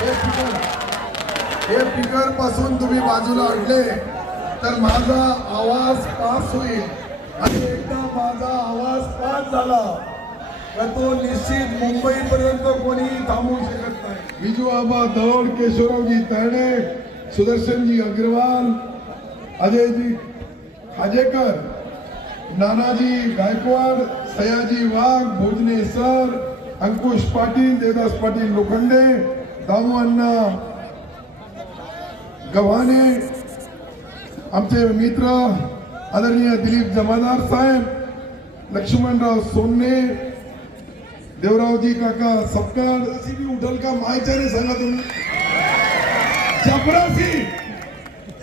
हे पिकर हे पासून तुम्ही बाजूला आणले तर माझा आवाज पास होईल. आणि एकदा माझा आवाज पास झाला तर तो निश्चित मुंबईपर्यंत कोणी थांबवू शकत नाही. विजू आबा दौड केशवरावजी तरणे सुदर्शनजी अग्रवाल अजयजी खाजेकर नानाजी गायकवाड सयाजी वाघ भोजने सर अंकुश पाटील देवदास पाटील लोखंडे दामू अण्णा गव्हाणे आमचे मित्र आदरणीय दिलीप जमादार साहेब लक्ष्मणराव सोमने देवरावजी काका सपकाळ सीबी उठल का मायच्याने सांगा तुम्ही. चपरासी!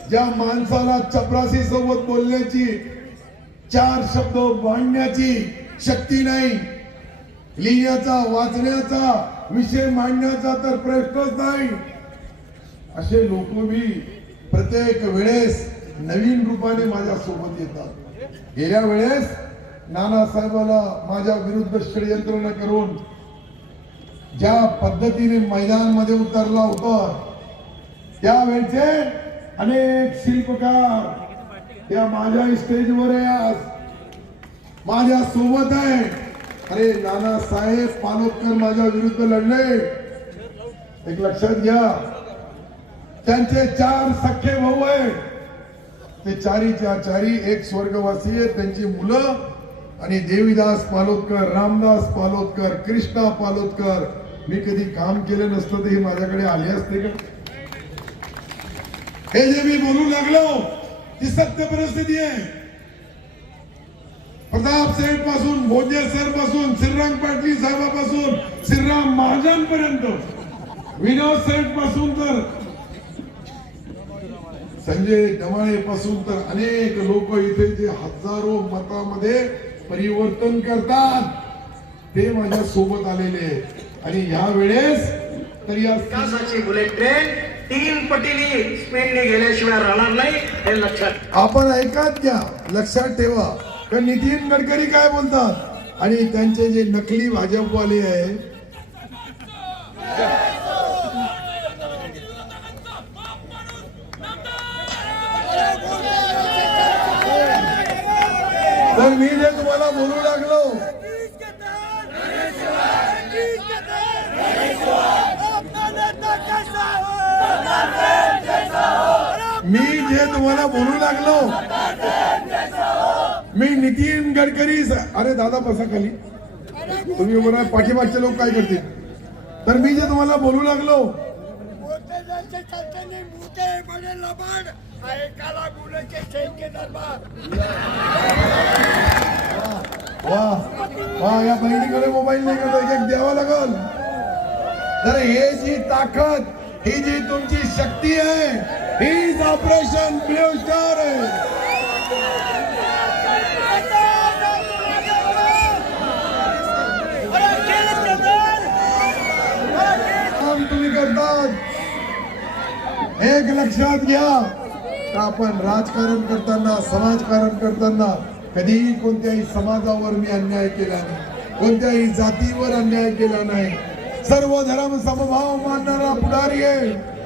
ज्या माणसाला चपरासी सोबत बोलण्याची चार शब्द मांडण्याची शक्ती नाही. लिहिण्याचा वाचण्याचा विषय मांडण्याचा तर प्रश्नच नाही. असे लोक मी प्रत्येक वेळेस नवीन रूपाने माझ्या सोबत येतात. गेल्या वेळेस नानासाहेबाला माझ्या विरुद्ध षडयंत्रणा करून ज्या पद्धतीने मैदानमध्ये उतरला होता त्यावेळचे अनेक शिल्पकार त्या माझ्या स्टेजवर आहे आज. माझ्या सोबत आहे. अरे नाना साहेब पालोदकर माझ्या विरुद्ध लढले. एक लक्षात घ्या. त्यांचे चार सख्खे भाऊ आहे ते चारी चार चारी एक स्वर्गवासी आहे त्यांची मुलं आणि देवीदास पालोदकर रामदास पालोदकर कृष्णा पालोदकर. मी कधी काम केलं नसतं ते हे माझ्याकडे आले असते का? हे जे मी बोलू लागलो ती सत्य परिस्थिती आहे. प्रताप सेठपासून भोजे सरपासून श्रीराम पाटील साहेबापासून श्रीराम महाजन पर्यंत विनोद सेठपासून तर संजय डमाळे पासून तर अनेक लोक इथे जे हजारो मतामध्ये परिवर्तन करतात ते माझ्या सोबत आलेले आणि ह्या वेळेस तर या विकासाची बुलेट ट्रेन तीन पटीने स्पीडने गेल्याशिवाय राहणार नाही हे लक्षात आपण ऐकत घ्या लक्षात ठेवा. तर नितीन गडकरी काय बोलतात? आणि त्यांचे जे नकली भाजपवाले आहे तर मी जे तुम्हाला बोलू लागलो मी जे तुम्हाला बोलू लागलो मी नितीन गडकरी अरे दादा बसा खाली. तुम्ही पाठीमागचे लोक काय करतील? तर मी जे तुम्हाला बोलू लागलो वा वा या बहिणीकडे मोबाईल नाही करता एक द्यावा लागल. तर हे जी ताकद ही जी तुमची शक्ती आहे हीच ऑपरेशन ब्ल्यू स्टार आहे काम तुम्ही करतात एक लक्षात घ्या. आपण राजकारण करताना समाजकारण करताना कधीही कोणत्याही समाजावर मी अन्याय केला नाही. कोणत्याही जातीवर अन्याय केला नाही. सर्व धर्म समभाव मानणारा पुढारी आहे.